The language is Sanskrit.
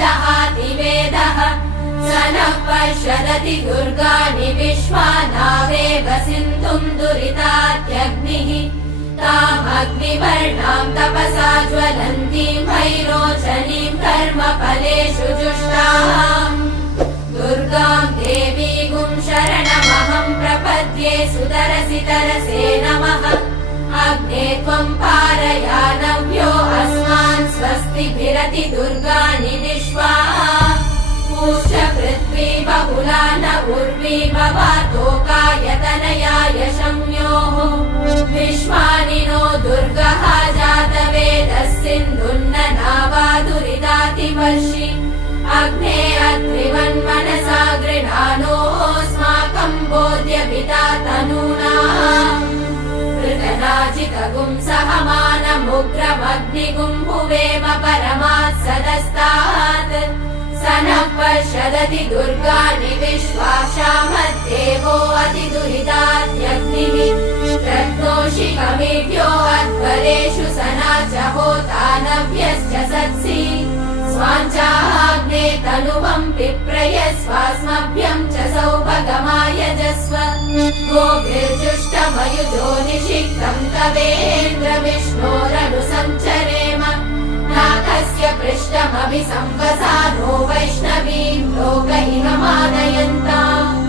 दहातिवेदः स नः पश्यदति दुर्गाणि विश्वानावेव सिन्धुम् दुरितात्यग्निः तामग्निवर्णाम् तपसा ज्वलन्तीम् भैरोचनीम् कर्मफलेषु जुष्टाम् दुर्गाम् देवीगुम् शरणमहम् प्रपद्ये सुतरसि तरसे नमः अग्ने त्वम् पारयानव्यो अस्मान् स्वस्तिभिरति दुर्गाणि विश्वा पूष्य पृथ्वी बहुला न उर्वी भवातोकायतनयाय शम्योः विश्वानि नो दुर्गः जातवेदः सिन्धुन्न नावादुरितातिवर्षि अग्ने अत्रिवन्मनसा गृहाणोऽस्माकम् बोध्यपिता तनूना ऋतनाजितगुम् सहमानमुग्रमग्निगुम् भुवेम परमात् सदस्तात् स नः पश्यदति दुर्गाणि विश्वाशामद्देवो अतिदुरितात्यग्निः रत्नोषिकमेभ्यो अध्वरेषु सना च होतानव्यश्च सत्सि स्वाञ्चाग्ने तनुवम् पिप्रयस्वास्मभ्यम् च सौभगमायजस्व गोभिर्जुष्टमयुजो निषिक्तम् तवेन्द्र विष्णोरनुसञ्चरेम नाकस्य पृष्ठमभिसंवसानो वैष्णवीम् लोक इममानयन्ताम्